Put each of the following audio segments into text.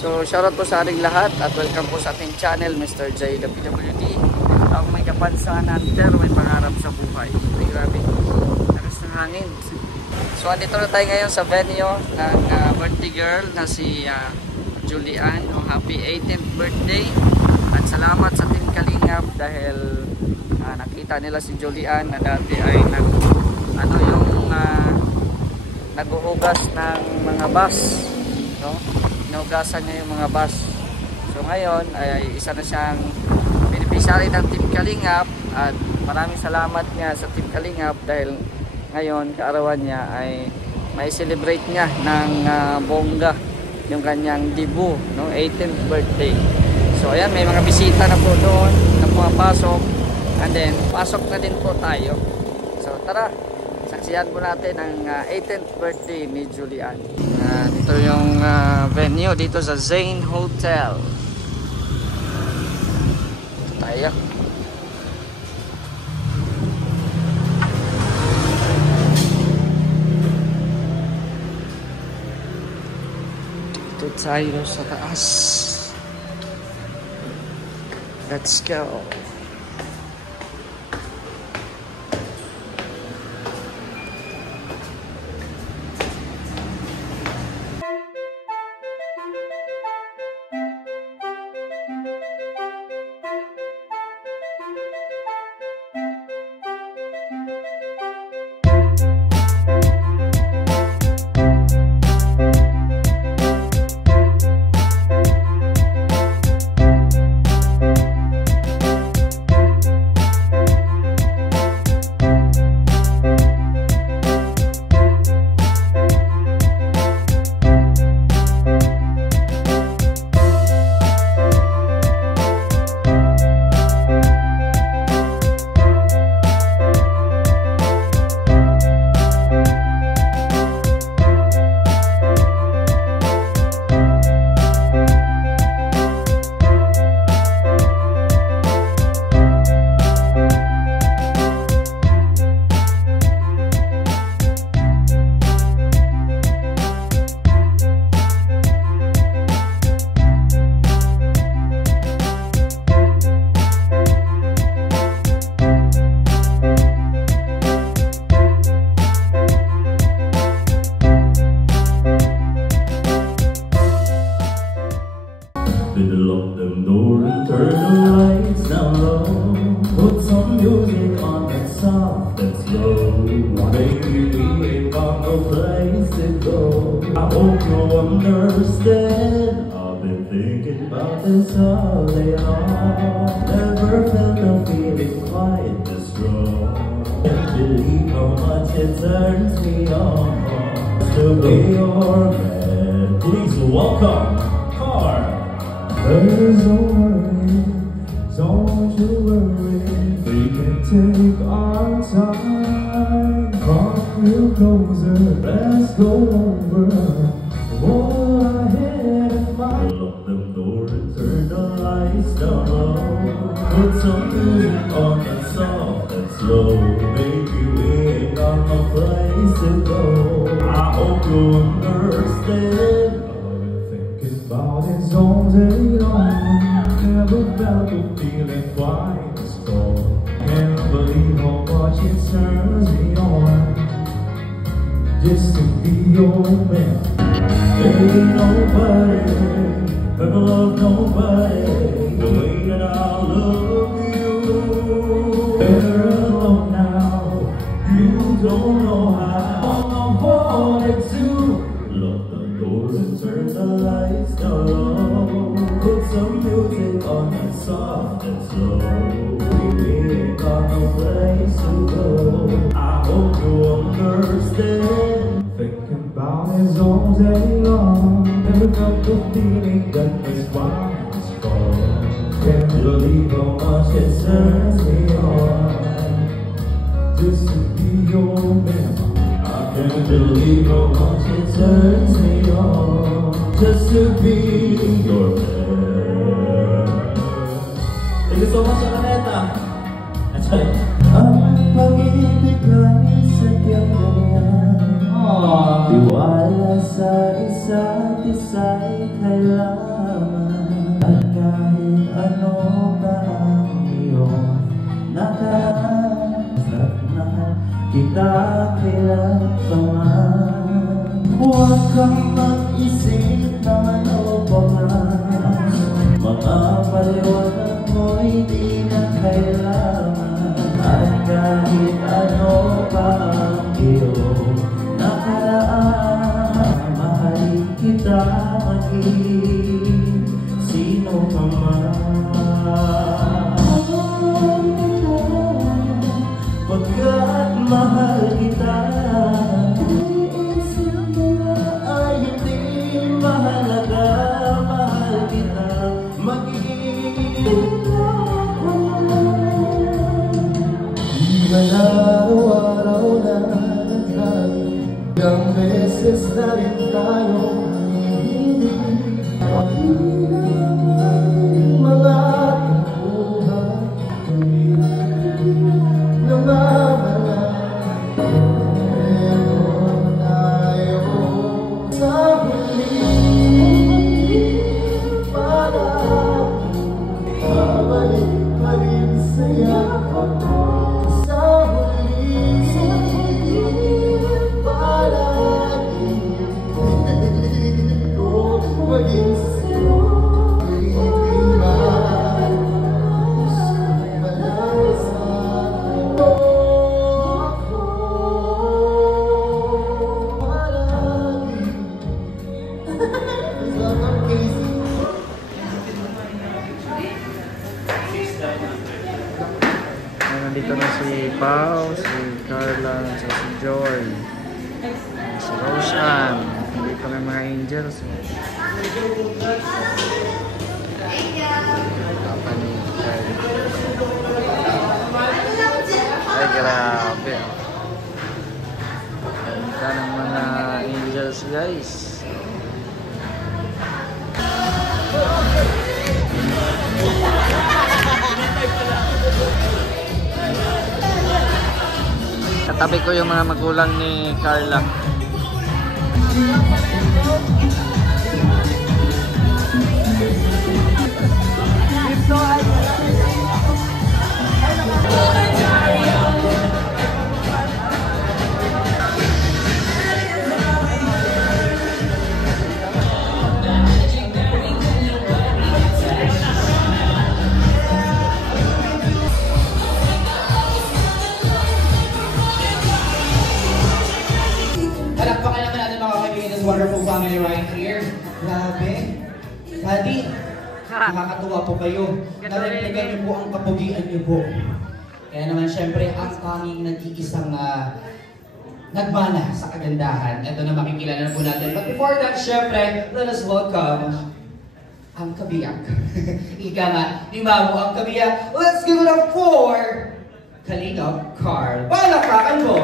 So shoutout po sa ating lahat at welcome po sa ating channel, Mr. J, the PWD. Ang may kapansanan pero may pangarap sa buhay. Ay, grabe, lakas ng hangin. So andito na tayo ngayon sa venue ng birthday girl na si Julian. Happy 18th birthday at salamat sa Team Kalingap dahil nakita nila si Julian na dati ay naghuhugas ng mga bus, no? Inuhugasan niya yung mga bus. So ngayon ay isa na siyang beneficiary ng Team Kalingap at maraming salamat nga sa Team Kalingap dahil ngayon kaarawan niya ay may celebrate niya ng bongga yung kanyang debut, no? 18th birthday. So ayan, may mga bisita na po doon na pumapasok and then pasok na din po tayo. So tara, saksihan po natin ang 18th birthday ni Julian. Dito yung venue dito sa Zane Hotel. Dito tayo. Dito tayo sa taas. Let's go. Lock them door and turn the lights down low. Put some music on that's soft and slow. Baby, we ain't got no place to go. I hope you understand. I've been thinking about this all day long. Never felt a feeling quite this strong. Can't believe how much it turns me on to be your man. Please welcome Car. There's no worry, don't you worry. We can take our time. Come real closer, let's go over all I had in mind. Lock the door and turn the lights down low. Put some music on that's soft and slow. Baby, we ain't got no place to go. I hope you understand. About it all day long, never felt a feeling quite strong. Can't believe how much it turns me on just to be your man. Ain't nobody ever love nobody the way that I love you. Better alone now, you don't know how I wanted to. Lock the door and turn the lights down low. Put some music on that's soft and slow. We ain't got no place to go. I hope you understand. Thinking about it all day long. Never felt the feeling that this one is strong. Can't believe how much it turns me on just to be your man. I can't believe how much it turns me on just to be your man. Thank you so much, Aneta. That's right. Ang pag-ibig ay sadyang ganyan. Tiwala sa isa't isa'y kailangan. Nakasa't mahal kita kailan pa man. Huwag kang mag-isip na ano pa man. Mga paliwanag mo'y di na kailangan. At kahit ano pa ang iyong nakaraan, mahalin kita maging sino pa man. Pagkat mahal kita, iisip mo na ay hindi mahalaga. Mahal kita, magiging di ba na araw-araw na naglabi, ilang beses na rin tayo hindi mga buhay na mamala. Meron tayo sa huli para babalik pa rin sa'yo. Sa huli palagi ko maging sa'yo. Nandito na si Pao, si Carla, si Joy, si Roshan. Nandito na mga angels. Papa ni Carla. Ay, grabe. Ganda ng mga angels, guys. Katabi ko yung mga magulang ni Carla. Wonderful family right here. Grabe. Daddy, nakakatuwa po kayo. Nalagdagan niyo po ang kapugian niyo po. Kaya naman syempre, ang tanging nag-iisang nagmana sa kagandahan. Ito na makikilala na po natin. But before that, syempre, let us welcome ang kabiyak. Ika nga, ni Mamo ang kabiyak. Let's give it up for Kalinga Carl. Palakpakan mo!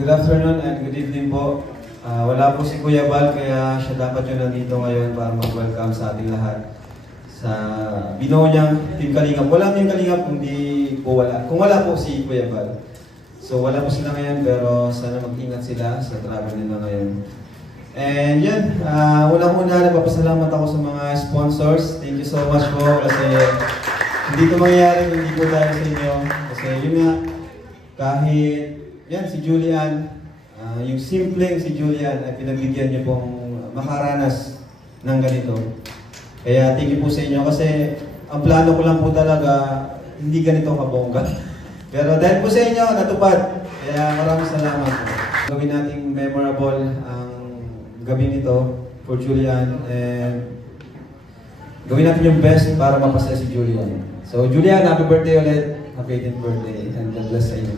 Good afternoon and good evening po. Wala po si Kuya Bal, kaya siya dapat yung nandito ngayon para mag-welcome sa ating lahat sa binuo niyang Team Kalingap. Wala Team Kalingap kung wala po si Kuya Bal. So wala po sila ngayon, pero sana mag-ingat sila sa travel nila ngayon. And yan, unang-una, nagpapasalamat ako sa mga sponsors. Thank you so much po kasi Hindi ito mangyayari kung hindi po dahil sa inyo. Kasi yun nga, kahit yan si Julian, yung simpleng si Julian ay pinagbigyan niyo pong makaranas ng ganito. Kaya thank you po sa inyo kasi ang plano ko lang po talaga hindi ganito kabongga. Pero dahil po sa inyo, natupad. Kaya maraming salamat po. Gawin nating memorable ang gabi nito for Julian and gawin natin yung best para mapasaya si Julian. So Julian, happy birthday ulit. Happy 18th birthday and God bless sa inyo.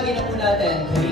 tawagin na po natin.